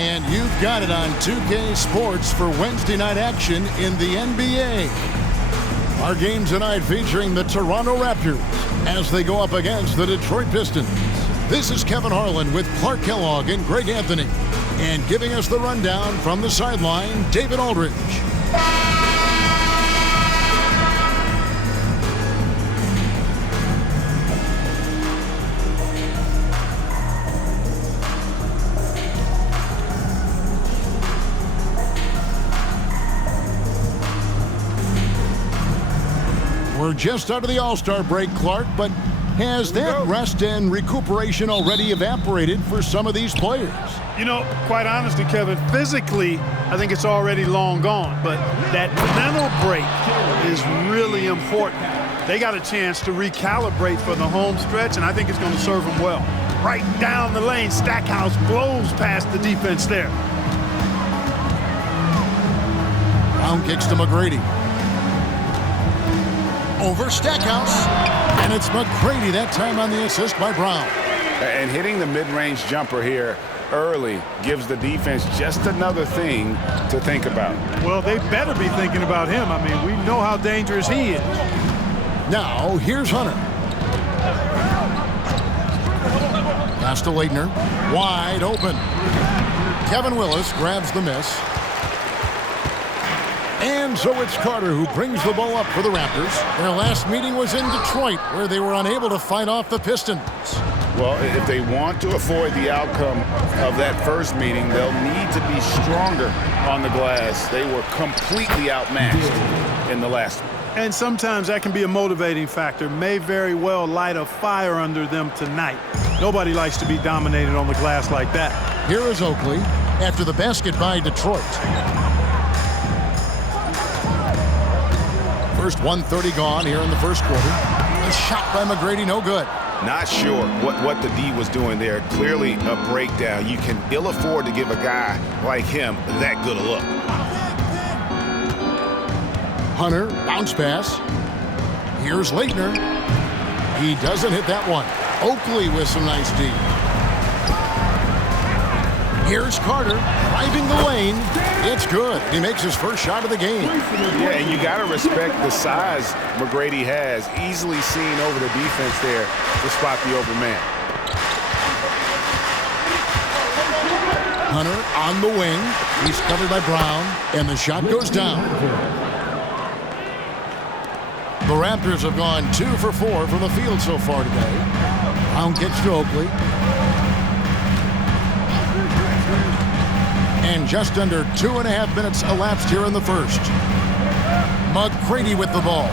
And you've got it on 2K Sports for Wednesday night action in the NBA. Our game tonight featuring the Toronto Raptors as they go up against the Detroit Pistons. This is Kevin Harlan with Clark Kellogg and Greg Anthony. And giving us the rundown from the sideline, David Aldridge. We're just out of the All-Star break, Clark, but has that rest and recuperation already evaporated for some of these players? You know, quite honestly, Kevin, physically, I think it's already long gone. But that mental break is really important. They got a chance to recalibrate for the home stretch, and I think it's going to serve them well. Right down the lane, Stackhouse blows past the defense there. Brown kicks to McGrady. Over Stackhouse, and it's McGrady that time on the assist by Brown. And hitting the mid-range jumper here early gives the defense just another thing to think about. Well, they better be thinking about him. I mean, we know how dangerous he is. Now, here's Hunter. Pass to Leitner, wide open. Kevin Willis grabs the miss. And so it's Carter who brings the ball up for the Raptors. Their last meeting was in Detroit, where they were unable to fight off the Pistons. Well, if they want to avoid the outcome of that first meeting, they'll need to be stronger on the glass. They were completely outmatched in the last one. And sometimes that can be a motivating factor. May very well light a fire under them tonight. Nobody likes to be dominated on the glass like that. Here is Oakley after the basket by Detroit. First 1:30 gone here in the first quarter. A shot by McGrady, no good. Not sure what the D was doing there. Clearly a breakdown. You can ill afford to give a guy like him that good a look. Hunter, bounce pass. Here's Leitner. He doesn't hit that one. Oakley with some nice D. Here's Carter, driving the lane. It's good. He makes his first shot of the game. Yeah, and you got to respect the size McGrady has. Easily seen over the defense there to spot the open man. Hunter on the wing. He's covered by Brown, and the shot goes down. The Raptors have gone 2 for 4 from the field so far today. Brown kicks to Oakley. And just under 2.5 minutes elapsed here in the first. McGrady with the ball.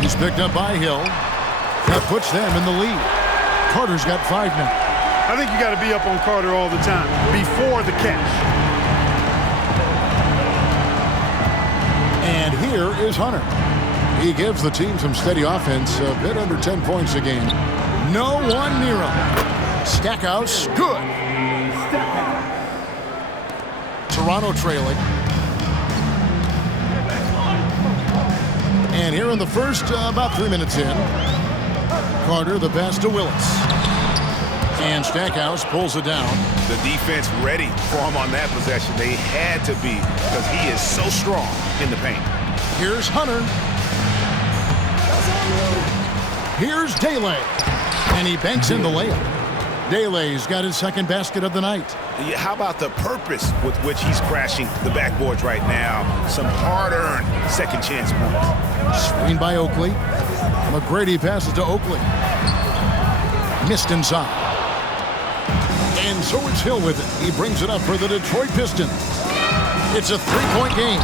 He's picked up by Hill. That puts them in the lead. Carter's got 5 now. I think you got to be up on Carter all the time before the catch. And here is Hunter. He gives the team some steady offense, a bit under 10 points a game. No one near him. Stackhouse, good. Toronto trailing. And here in the first, about 3 minutes in, Carter the pass to Willis. And Stackhouse pulls it down. The defense ready for him on that possession. They had to be because he is so strong in the paint. Here's Hunter. Here's Dele. And he banks in the layup. Dele's got his second basket of the night. Yeah, how about the purpose with which he's crashing the backboards right now? Some hard-earned second chance points. Screen by Oakley. McGrady passes to Oakley. Missed inside. And so it's Hill with it. He brings it up for the Detroit Pistons. It's a 3-point game.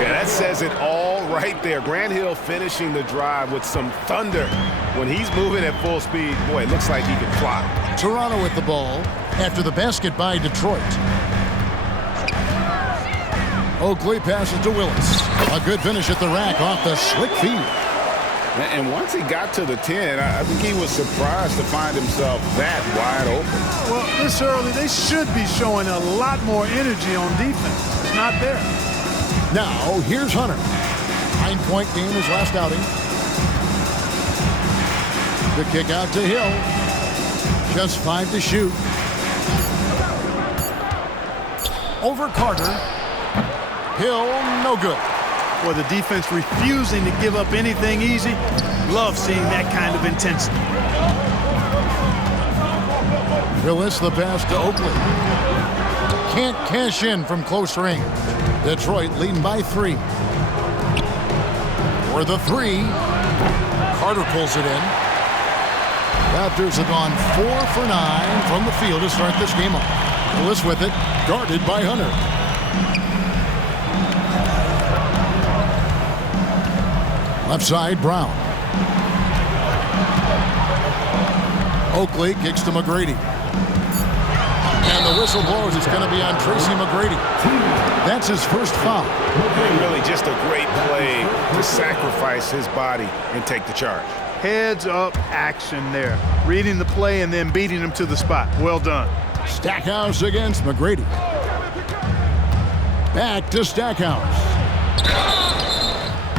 Yeah, that says it all right there. Grant Hill finishing the drive with some thunder. When he's moving at full speed, boy, it looks like he can fly. Toronto with the ball after the basket by Detroit. Oakley passes to Willis. A good finish at the rack off the slick feed. And once he got to the 10, I think he was surprised to find himself that wide open. Well, this early, they should be showing a lot more energy on defense. It's not there. Now, here's Hunter. 9-point game his last outing. The kick out to Hill. Just 5 to shoot. Over Carter. Hill, no good. Or the defense refusing to give up anything easy. Love seeing that kind of intensity. Willis the pass to Oakley. Can't cash in from close range. Detroit leading by 3. For the 3. Carter pulls it in. Raptors have gone 4 for 9 from the field to start this game off. Willis with it, guarded by Hunter. Left side, Brown. Oakley kicks to McGrady. And the whistle blows. It's going to be on Tracy McGrady. That's his first foul. Really just a great play to sacrifice his body and take the charge. Heads-up action there. Reading the play and then beating him to the spot. Well done. Stackhouse against McGrady. Back to Stackhouse.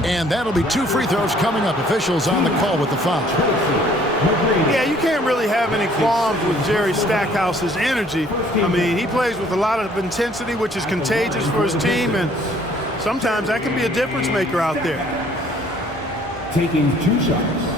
And that'll be 2 free throws coming up. Officials on the call with the foul. Yeah, you can't really have any qualms with Jerry Stackhouse's energy. I mean, he plays with a lot of intensity, which is contagious for his team, and sometimes that can be a difference maker out there. Taking 2 shots.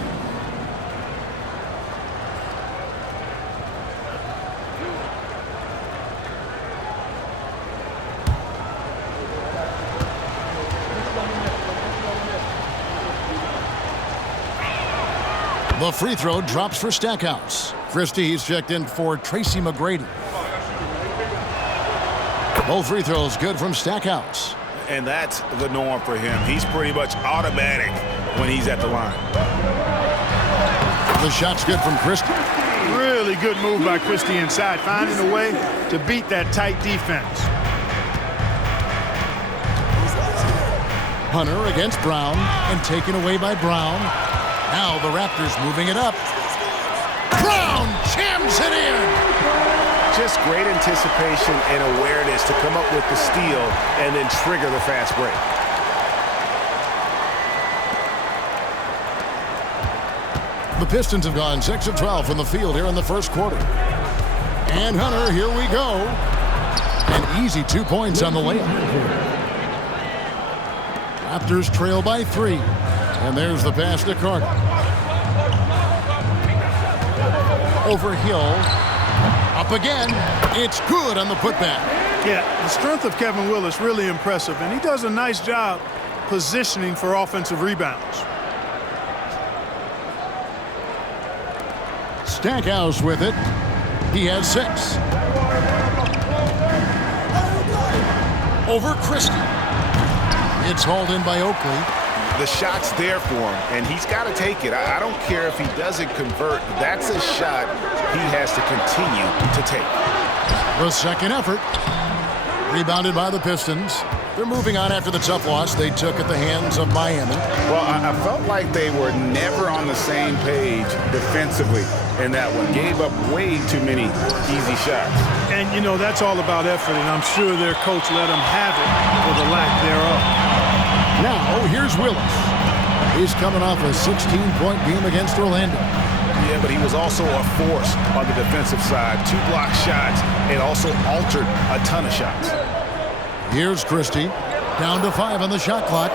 The free throw drops for Stackhouse. Christie's checked in for Tracy McGrady. Both free throws good from Stackhouse. And that's the norm for him. He's pretty much automatic when he's at the line. The shot's good from Christie. Really good move by Christie inside, finding a way to beat that tight defense. Hunter against Brown and taken away by Brown. Now the Raptors moving it up. Brown jams it in. Just great anticipation and awareness to come up with the steal and then trigger the fast break. The Pistons have gone 6 of 12 from the field here in the first quarter. And Hunter, here we go. An easy 2 points on the layup. Raptors trail by 3. And there's the pass to Carter. Over Hill. Up again. It's good on the putback. Yeah, the strength of Kevin Willis really impressive, and he does a nice job positioning for offensive rebounds. Stackhouse with it. He has 6. Over Christie. It's hauled in by Oakley. The shot's there for him, and he's got to take it. I don't care if he doesn't convert. That's a shot he has to continue to take. The second effort. Rebounded by the Pistons. They're moving on after the tough loss they took at the hands of Miami. Well, I felt like they were never on the same page defensively in that one. Gave up way too many easy shots. And, you know, that's all about effort, and I'm sure their coach let them have it for the lack thereof. Now, here's Willis. He's coming off a 16-point game against Orlando. Yeah, but he was also a force on the defensive side. 2 block shots and also altered a ton of shots. Here's Christie. Down to 5 on the shot clock.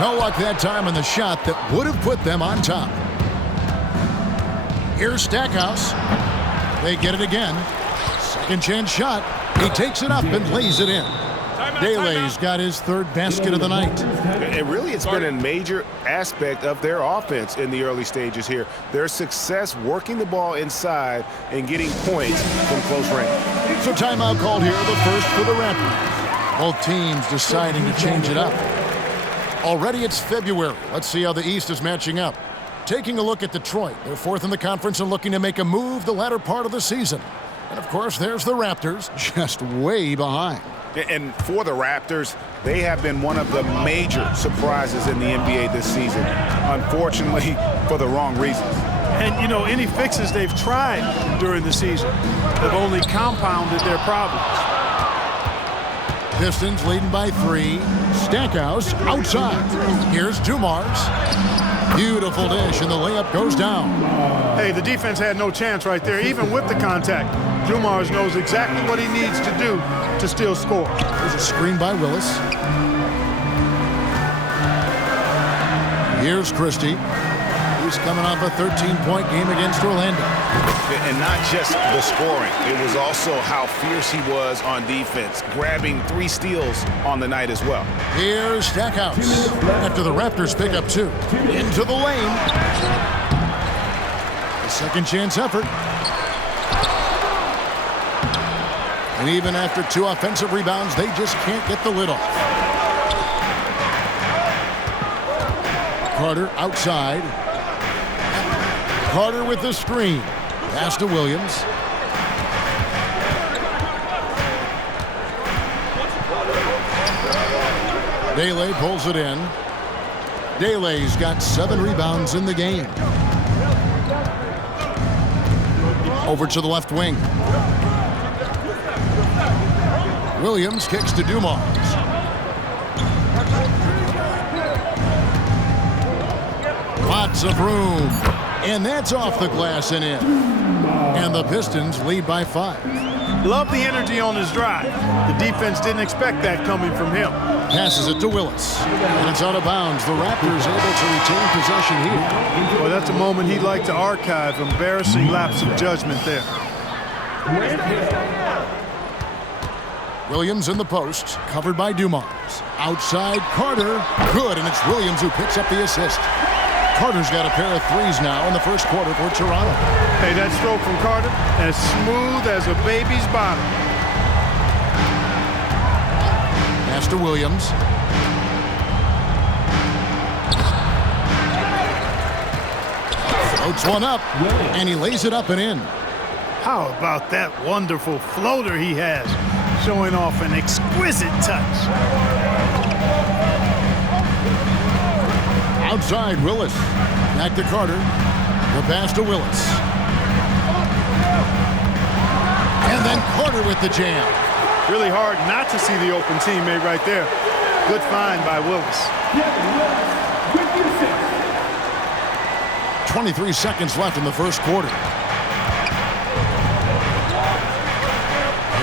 No luck that time on the shot that would have put them on top. Here's Stackhouse. They get it again. Second chance shot. He takes it up and lays it in. Dele's got his 3rd basket of the night. And really, it's been a major aspect of their offense in the early stages here. Their success working the ball inside and getting points from close range. So timeout called here, the first for the Raptors. Both teams deciding to change it up. Already it's February. Let's see how the East is matching up. Taking a look at Detroit. They're 4th in the conference and looking to make a move the latter part of the season. And, of course, there's the Raptors, just way behind. And for the Raptors, they have been one of the major surprises in the NBA this season, unfortunately, for the wrong reasons. And, you know, any fixes they've tried during the season have only compounded their problems. Pistons leading by 3. Stackhouse outside. Here's Dumars. Beautiful dish, and the layup goes down. Hey, the defense had no chance right there, even with the contact. Dumars knows exactly what he needs to do to still score. There's a screen by Willis. Here's Christie. He's coming off a 13-point game against Orlando. And not just the scoring. It was also how fierce he was on defense, grabbing 3 steals on the night as well. Here's Stackhouse after the Raptors pick up 2. Into the lane. A second chance effort. And even after 2 offensive rebounds, they just can't get the lid off. Carter outside. Carter with the screen. Pass to Williams. Dele pulls it in. Dele's got 7 rebounds in the game. Over to the left wing. Williams kicks to Dumars. Lots of room. And that's off the glass and in. And the Pistons lead by 5. Love the energy on his drive. The defense didn't expect that coming from him. Passes it to Willis. And it's out of bounds. The Raptors able to retain possession here. Well, that's a moment he'd like to archive. Embarrassing lapse of judgment there. Williams in the post, covered by Dumars. Outside, Carter. Good, and it's Williams who picks up the assist. Carter's got a pair of 3s now in the first quarter for Toronto. Hey, that stroke from Carter, as smooth as a baby's bottom. Pass to Williams. Floats one up, and he lays it up and in. How about that wonderful floater he has, showing off an exquisite touch. Outside, Willis. Back to Carter. The pass to Willis. And then Carter with the jam. Really hard not to see the open teammate right there. Good find by Willis. 23 seconds left in the first quarter.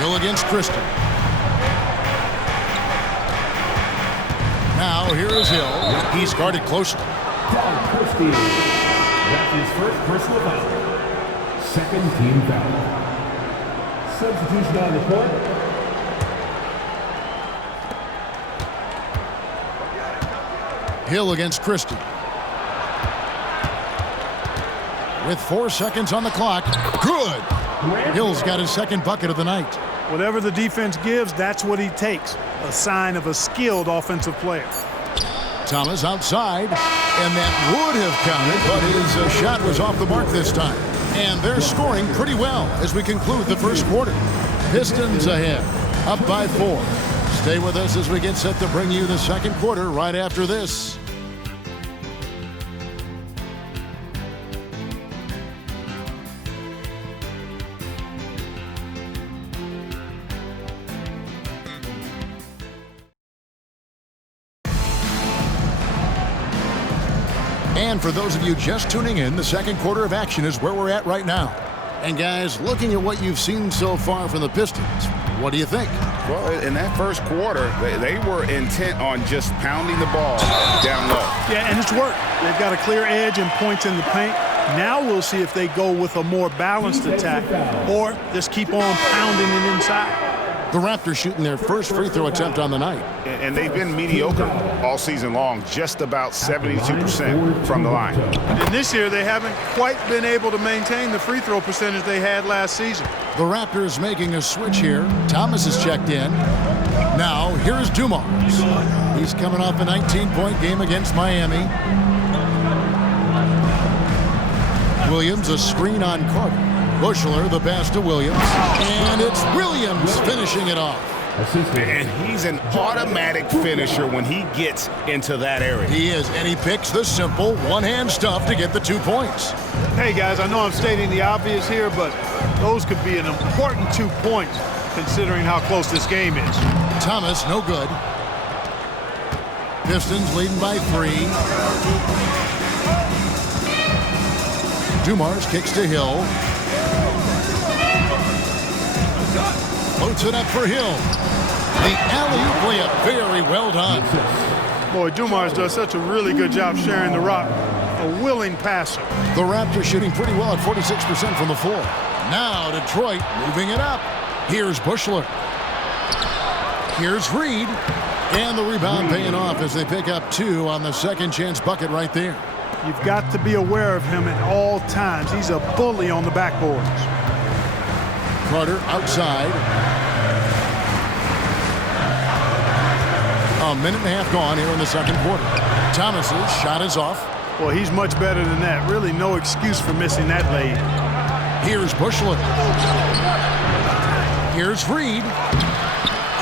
Hill against Christie. Now here is Hill. He's guarded closely. Christie. That's his first personal foul. Second team foul. Substitution on the court. Hill against Christie. With 4 seconds on the clock. Good. Hill's got his second bucket of the night. Whatever the defense gives, that's what he takes. A sign of a skilled offensive player. Thomas outside, and that would have counted, but his shot was off the mark this time. And they're scoring pretty well as we conclude the first quarter. Pistons ahead, up by 4. Stay with us as we get set to bring you the second quarter right after this. And for those of you just tuning in, the second quarter of action is where we're at right now. And guys, looking at what you've seen so far from the Pistons, what do you think? Well, in that first quarter, they were intent on just pounding the ball down low. Yeah, and it's worked. They've got a clear edge and points in the paint. Now we'll see if they go with a more balanced attack or just keep on pounding it inside. The Raptors shooting their first free throw attempt on the night. And they've been mediocre all season long, just about 72% from the line. And this year, they haven't quite been able to maintain the free throw percentage they had last season. The Raptors making a switch here. Thomas is checked in. Now, here's Dumars. He's coming off a 19-point game against Miami. Williams, a screen on Carter. Bushler, the pass to Williams. And it's Williams finishing it off. And he's an automatic finisher when he gets into that area. He is, and he picks the simple one-hand stuff to get the 2 points. Hey, guys, I know I'm stating the obvious here, but those could be an important 2 points considering how close this game is. Thomas, no good. Pistons leading by 3. Dumars kicks to Hill. Floats it up for Hill. The alley-oop layup, very well done. Boy, Dumars does such a really good job sharing the rock. A willing passer. The Raptors shooting pretty well at 46% from the floor. Now Detroit moving it up. Here's Bushler. Here's Reed. And the rebound paying off as they pick up 2 on the second chance bucket right there. You've got to be aware of him at all times. He's a bully on the backboards. Carter outside. A minute and a half gone here in the second quarter. Thomas's shot is off. Well, he's much better than that. Really no excuse for missing that lead. Here's Bushler. Here's Reed.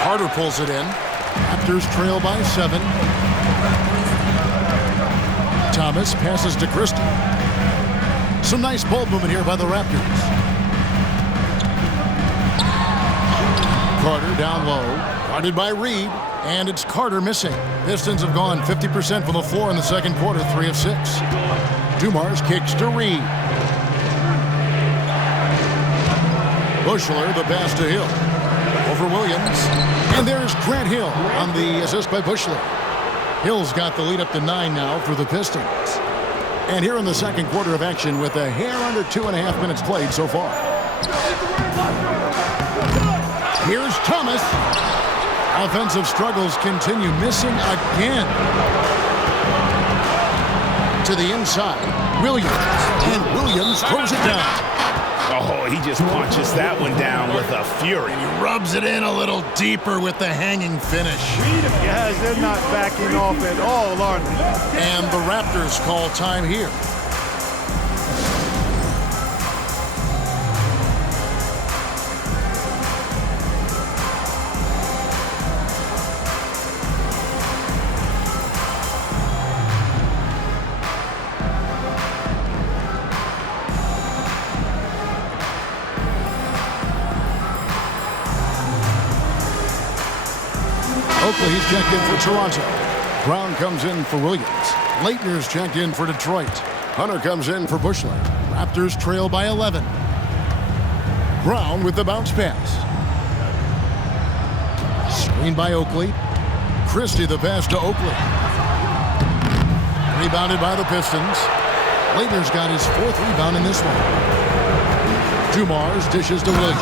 Carter pulls it in. Raptors trail by 7. Thomas passes to Christie. Some nice ball movement here by the Raptors. Carter down low. Guarded by Reed. And it's Carter missing. Pistons have gone 50% from the floor in the second quarter, 3 of 6. Dumars kicks to Reed. Bushler, the pass to Hill. Over Williams. And there's Grant Hill on the assist by Bushler. Hill's got the lead up to 9 now for the Pistons. And here in the second quarter of action with a hair under 2.5 minutes played so far. Here's Thomas. Offensive struggles continue, missing again. To the inside, Williams. And Williams throws it down. Oh, he just punches that one down with a fury. He rubs it in a little deeper with the hanging finish. Guys, they're not backing off at all, are they? And the Raptors call time here. Oakley, he's checked in for Toronto. Brown comes in for Williams. Leitner's checked in for Detroit. Hunter comes in for Bushler. Raptors trail by 11. Brown with the bounce pass. Screen by Oakley. Christie the pass to Oakley. Rebounded by the Pistons. Leitner's got his 4th rebound in this one. Dumars dishes to Williams.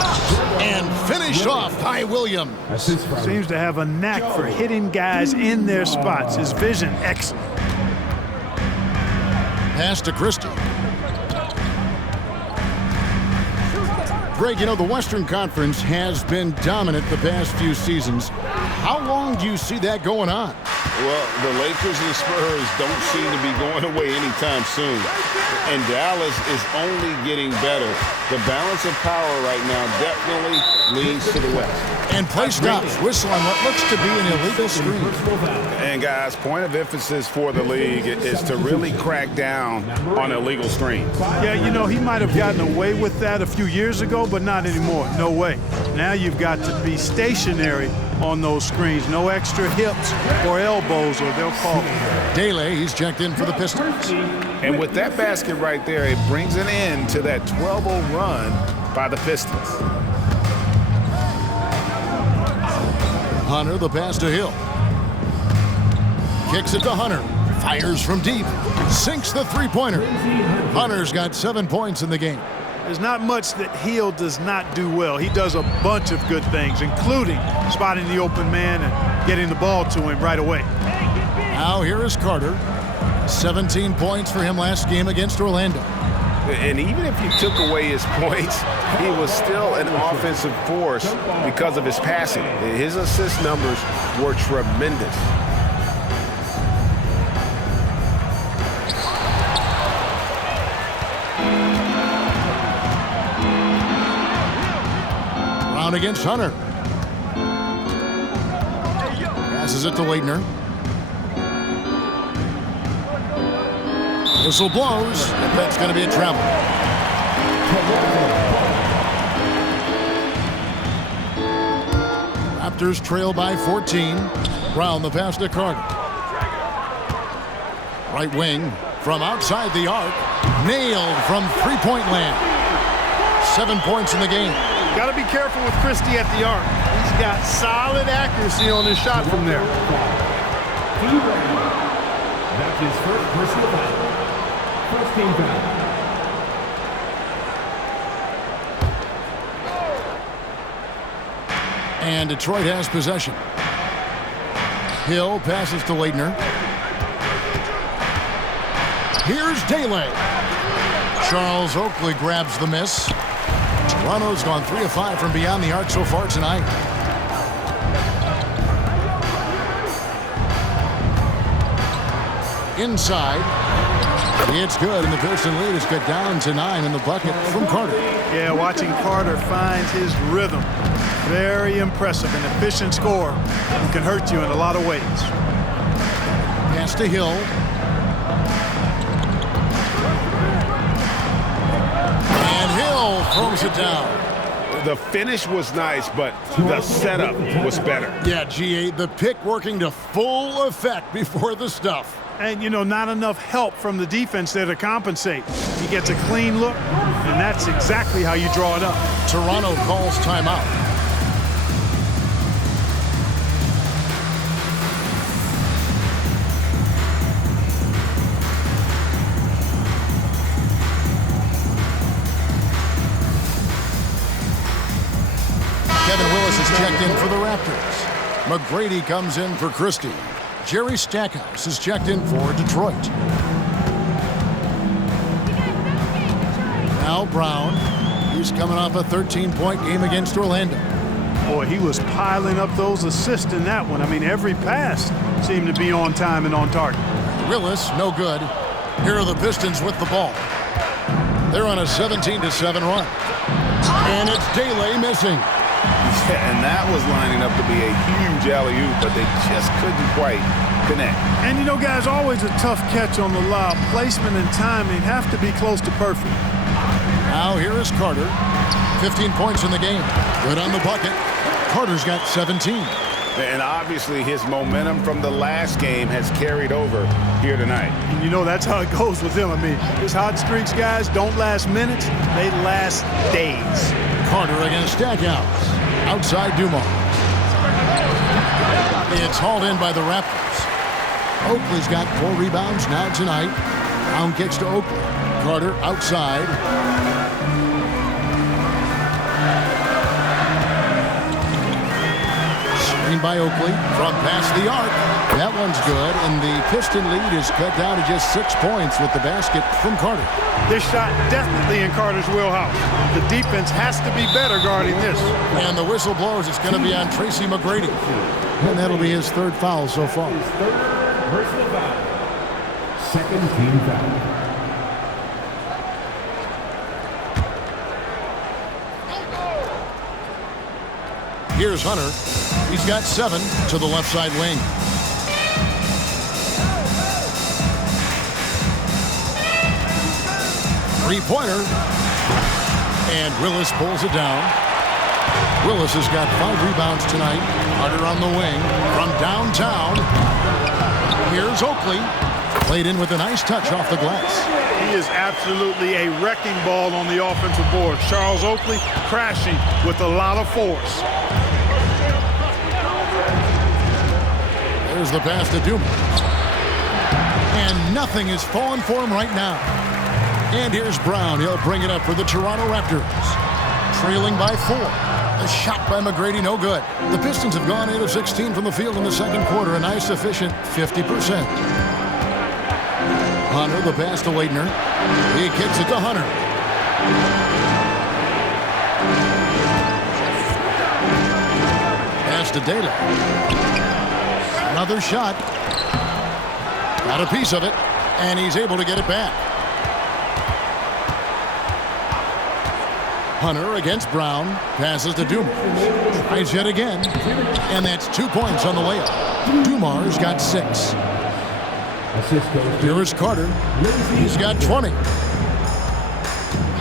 And finished off by Williams. Seems to have a knack for hitting guys in their spots. His vision excellent. Pass to Christie. Greg, you know, the Western Conference has been dominant the past few seasons. How long do you see that going on? Well, the Lakers and the Spurs don't seem to be going away anytime soon. And Dallas is only getting better. The balance of power right now definitely leans to the West. And play stops. Whistle on what looks to be an illegal screen. And guys, point of emphasis for the league is to really crack down on illegal screens. Yeah, you know, he might have gotten away with that a few years ago, but not anymore. No way. Now you've got to be stationary on those screens. No extra hips or elbows, or they'll call it. Daly, he's checked in for the Pistons. And with that basket right there, it brings an end to that 12-0 run by the Pistons. Hunter, the pass to Hill. Kicks it to Hunter. Fires from deep. Sinks the three-pointer. Hunter's got 7 points in the game. There's not much that Hill does not do well. He does a bunch of good things, including spotting the open man and getting the ball to him right away. Now here is Carter. 17 points for him last game against Orlando. And even if you took away his points, he was still an offensive force because of his passing. His assist numbers were tremendous. Brown against Hunter. Passes it to Leitner. Whistle blows, and that's going to be a travel. Raptors trail by 14. Brown the pass to Carter. Right wing from outside the arc. Nailed from three-point land. 7 points in the game. Got to be careful with Christie at the arc. He's got solid accuracy on his shot from there. That's his first personal foul. First team foul. And Detroit has possession. Hill passes to Leitner. Here's Daly. Charles Oakley grabs the miss. Toronto's gone 3 of 5 from beyond the arc so far tonight. Inside. It's good, and the Piston lead is cut down to 9 in the bucket from Carter. Yeah, watching Carter find his rhythm. Very impressive, an efficient scorer who can hurt you in a lot of ways. Pass to Hill. And Hill throws it down. The finish was nice, but the setup was better. Yeah, G8, the pick working to full effect before the stuff. And, you know, not enough help from the defense there to compensate. He gets a clean look, and that's exactly how you draw it up. Toronto calls timeout. Kevin Willis is checked in for the Raptors. McGrady comes in for Christie. Jerry Stackhouse is checked in for Detroit. Now Brown. He's coming off a 13-point game against Orlando. Boy, he was piling up those assists in that one. I mean, every pass seemed to be on time and on target. Willis, no good. Here are the Pistons with the ball. They're on a 17-7 run. And it's Daly missing. Yeah, and that was lining up to be a huge alley-oop, but they just couldn't quite connect. And, you know, guys, always a tough catch on the lob. Placement and timing have to be close to perfect. Now here is Carter. 15 points in the game. Good on the bucket. Carter's got 17. And obviously his momentum from the last game has carried over here tonight. And you know, that's how it goes with him. I mean, his hot streaks, guys, don't last minutes. They last days. Carter against Stackhouse. Outside Dumars. It's hauled in by the Raptors. Oakley's got 4 rebounds now tonight. Brown kicks to Oakley. Carter outside. Screen by Oakley from past the arc. That one's good, and the Piston lead is cut down to just 6 points with the basket from Carter. This shot definitely in Carter's wheelhouse. The defense has to be better guarding this. And the whistle blows. It's going to be on Tracy McGrady. And that'll be his 3rd foul so far. His 3rd personal foul. 2nd team foul. Here's Hunter. He's got 7 to the left side wing. Three-pointer. And Willis pulls it down. Willis has got 5 rebounds tonight. Hunter on the wing from downtown. Here's Oakley. Played in with a nice touch off the glass. He is absolutely a wrecking ball on the offensive board. Charles Oakley crashing with a lot of force. There's the pass to Dumars. And nothing is falling for him right now. And here's Brown. He'll bring it up for the Toronto Raptors. Trailing by 4. A shot by McGrady, no good. The Pistons have gone 8 of 16 from the field in the second quarter. A nice, efficient 50%. Hunter, the pass to Leitner. He kicks it to Hunter. Pass to Daly. Another shot. Got a piece of it, and he's able to get it back. Hunter against Brown. Passes to Dumars. Tries yet again. And that's 2 points on the layup. Dumars got 6. Here is Carter. He's got 20.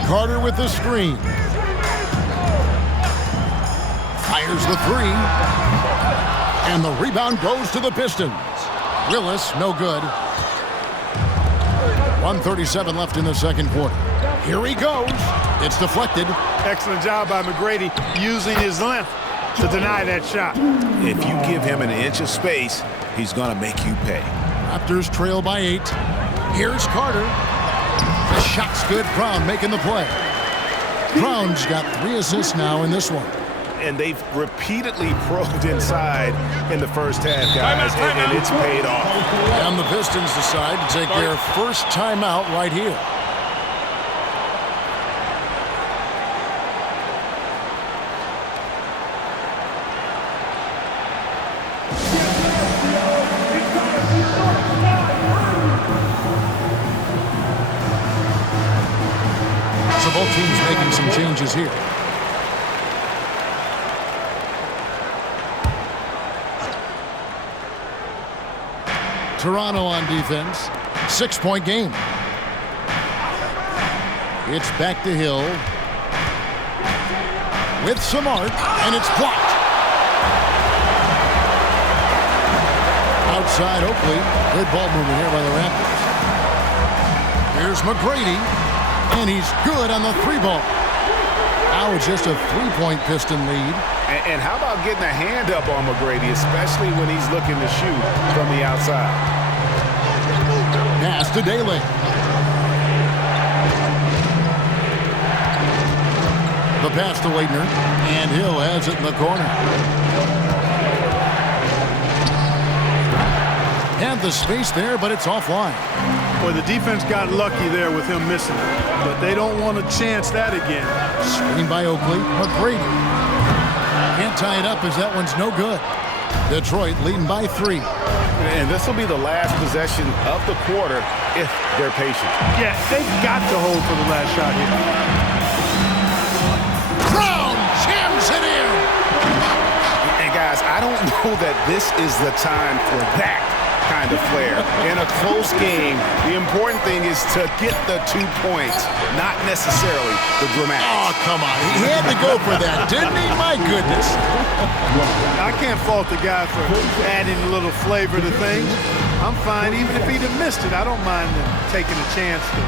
Carter with the screen. Fires the 3. And the rebound goes to the Pistons. Willis, no good. 1:37 left in the second quarter. Here he goes. It's deflected. Excellent job by McGrady using his length to deny that shot. If you give him an inch of space, he's going to make you pay. Raptors trail by 8. Here's Carter. The shot's good. Brown making the play. Brown's got 3 assists now in this one. And they've repeatedly probed inside in the first half, guys, and it's paid off. And the Pistons decide to take their first timeout right here. So both teams making some changes here. Toronto on defense. 6-point game. It's back to Hill. With some arc, and it's blocked. Outside Oakley. Good ball movement here by the Raptors. Here's McGrady. And he's good on the 3-ball. Now it's just a 3-point Piston lead. And how about getting a hand up on McGrady, especially when he's looking to shoot from the outside? Pass to Daly. The pass to Waitner. And Hill has it in the corner. Had the space there, but it's offline. Boy, the defense got lucky there with him missing it. But they don't want to chance that again. Screen by Oakley. McGrady. Can't tie it up as that one's no good. Detroit leading by 3. And this will be the last possession of the quarter if they're patient. Yeah, they've got to hold for the last shot here. Brown jams it in. And guys, I don't know that this is the time for that kind of flair. In a close game, the important thing is to get the 2 points, not necessarily the dramatics. Oh, come on. He had to go for that, didn't he? My goodness. I can't fault the guy for adding a little flavor to things. I'm fine. Even if he'd have missed it, I don't mind them taking a chance to